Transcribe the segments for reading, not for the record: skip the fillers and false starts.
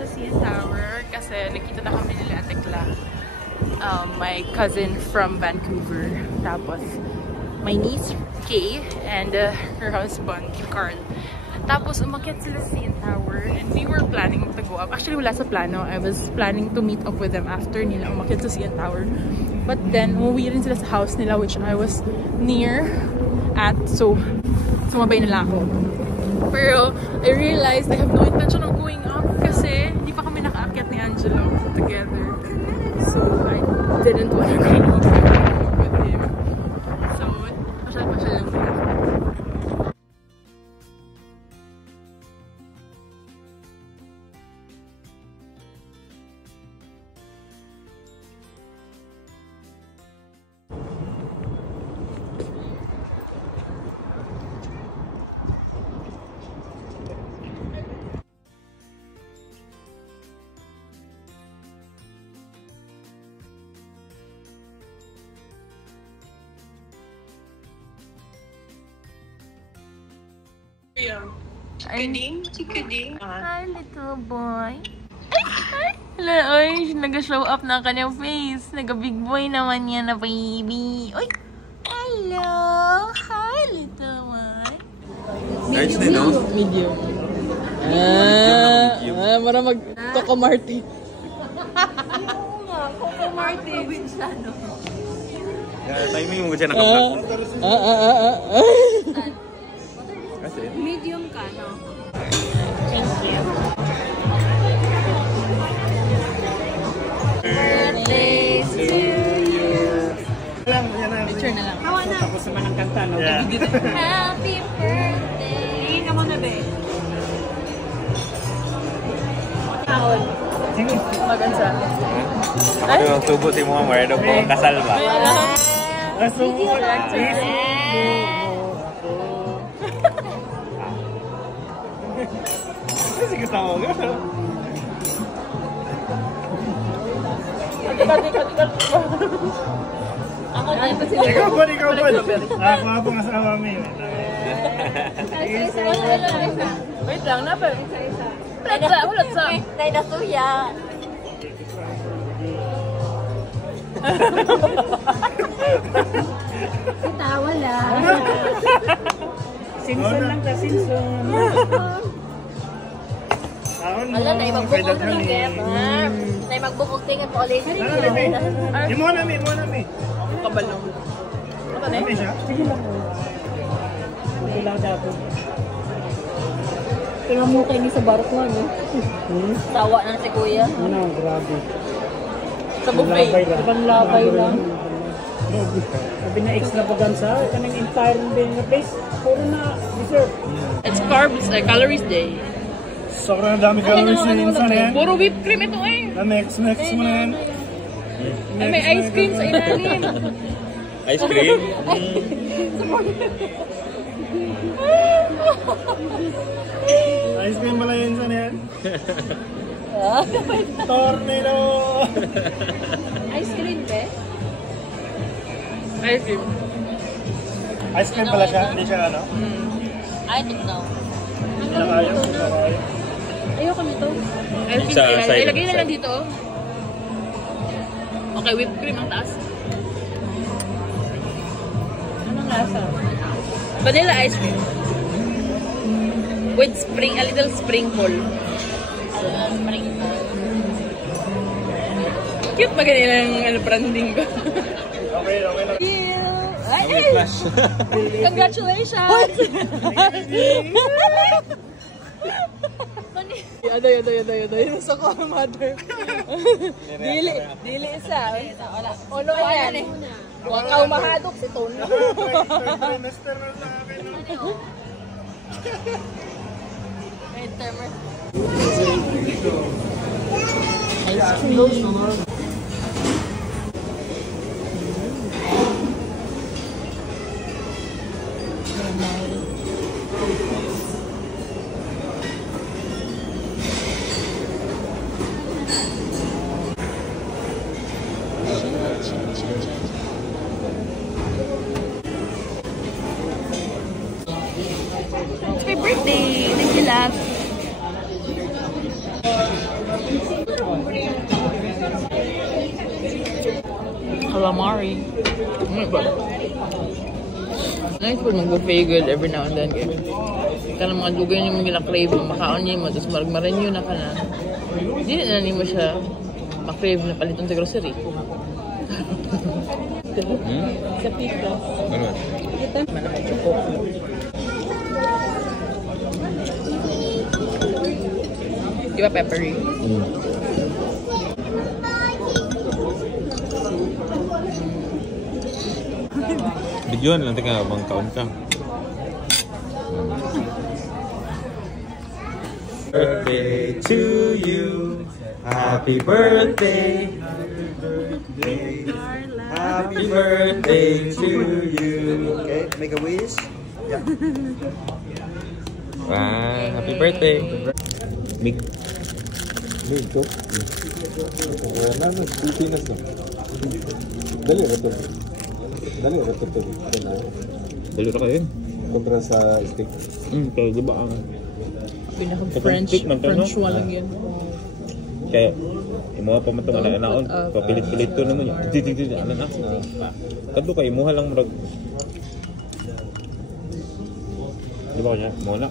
sa CN Tower kasi nakita na kami nila Ate Cla, my cousin from Vancouver. Tapos, my niece, Kay, and her husband, Carl. Tapos, umakyat sila sa CN Tower and we were planning to go up. Actually, wala sa plano. I was planning to meet up with them after nila umakyat sa CN Tower. But then, umuwi rin sila sa house nila which I was near at. So, sumabay nila ako. Pero, I realized I have no intention of going up kasi hindi pa kami nakaakyat ni Angelo together. So, I didn't want to go up with him. So, pasyal-pasyal lang muna. Chikading. Hi, little boy. Ay! Hala, ay, nag-show up na kanyang face. Nag-big boy naman yan na baby. Uy! Hello! Hi, little boy. Medium. Medium. Mara mag-Coco Marty. Coco Marty. Timing mo dyan nakablog. Medium ka, no? Thank you. Birthday to you. Picture na lang. Hawa na. Tapos naman ang kanta, no? Happy birthday. Tingin ka muna, be. Kaon. Sige. Magansa. Ako yung tubutin mo nga, daw po kasal ba? Kasunod. Kasi gusto mo ka. Ako na ito sila. Ikaw po. Ako nga pong asawa mo yun. Wait lang na ba? Ulat sa. Tayo na tuya. Tawa lang. Sinson lang ka, Sinson. Wala na, magbukog tingin. Na magbukog tingin po ulit. Imo na mi. Kabalong. Ano Kami siya? Sige lang. Ito lang dapo. Tingnan mo kayo sa barok mo, no? Tawa na si kuya. Ano, grabe. Sa buffet. Ibang labay lang. Sabi na extravaganza, kanang entire din na place, puro na dessert. It's carbs, calories day. Sobrang dami calories na yun sana yan. Puro whipped cream ito eh. Mix mo na yan. Ay, may ice cream sa ilalim. Ice cream? Ice cream pala yun sana yan. Tornado! Ice cream, be? Ice cream. Ice cream pala siya, hindi siya ano? I don't know. Nakaya. Ayoko nito. Ice cream Sa sa side. ilalim. Ilagay na lang dito. Okay, whipped cream ang taas. Anong lasa? Vanilla ice cream. With spring, a little sprinkle. Sprinkle. Cute ba ganyan branding ko? Okay na. May flash. Congratulations! Yado. Yung sa ko, mother. Dili isa. Ono yan eh. Wakaw mahadok si Tono. Mister na sa akin. It's my birthday. Thank you, love. calamari. Nice po mag-buffet good every now and then. Kaya mga dugay niyo mga crave makaon niyo mo, tapos maragmarin niyo na ka na. Hindi na niyo mo siya ma-crave na paliton sa grocery. Sa pizza. Ano? Manakay choco. Di ba peppery? Videoan lang tika bang kaon ka. Birthday to you. Happy birthday. Happy birthday to you. Okay, make a wish. Yeah. Happy birthday. Mig. Ito? Nasa Pilipinas na. Dali ito. Dali ito. Dali ka kayo. Kontra sa stick. Kaya di ba ang Pinaka-French. French walang yun. kaya imuha pa man ito nga naon papilit-pilit to naman yun. Ano na? Kadto ka imuha lang murag. Di ba kanya? Imuha na.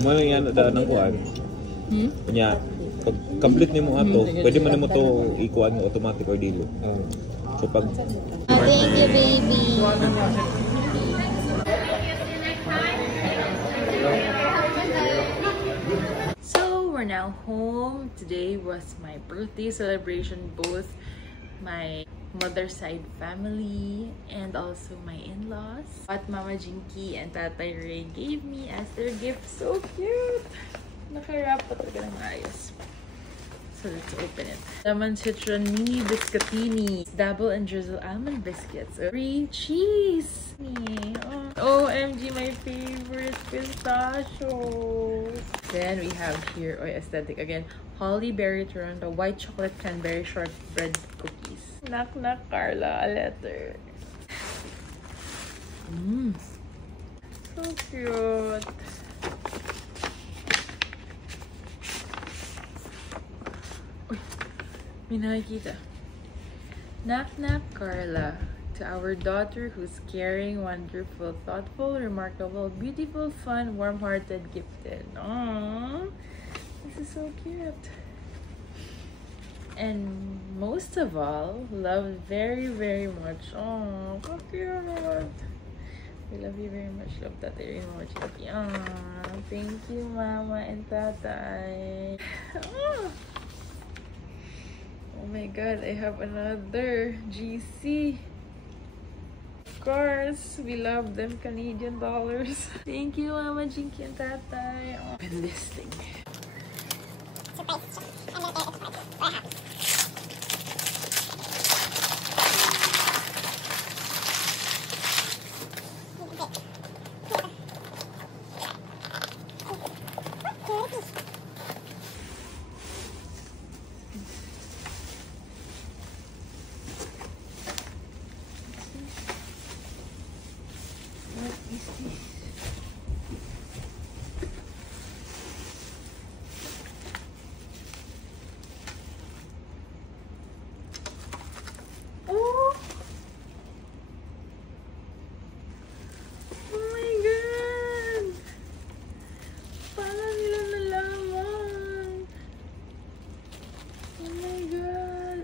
Imuha lang yan daan ng kuhan. Kanya, pag complete niyo mo ato, pwede man mo to ikuan mo automatic or dilo. So pag Thank you, baby. So we're now home. Today was my birthday celebration, both my mother's side family and also my in-laws. What Mama Jinky and Tatay Ray gave me as their gift. So cute! Naka-wrap pa talaga ng ayos. So let's open it. Lemon citron mini biscottini, double and drizzle almond biscuits, free cheese. Oh, OMG, my favorite pistachios. Then we have here, aesthetic again, holly berry Toronto, white chocolate cranberry shortbread cookies. Knock knock, Carla, a letter. So cute. May nakikita. Knock knock, Carla. To our daughter who's caring, wonderful, thoughtful, remarkable, beautiful, fun, warm-hearted, gifted. Aww. This is so cute. And most of all, loved very, very much. Oh, so cute. We love you very much. Love Tatay very much. Love you. Thank you, Mama and Tatay. Oh my god, I have another GC. Of course, we love them Canadian dollars. Thank you, Mama Jinky and Tatay. Open this thing.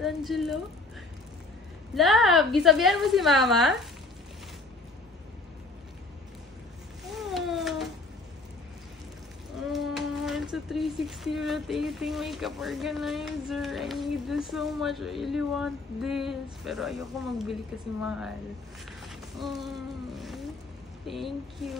Angelo? Love! Gisabihan mo si Mama? It's a 360 rotating makeup organizer. I need this so much. I really want this. Pero ayoko magbili kasi mahal. Thank you.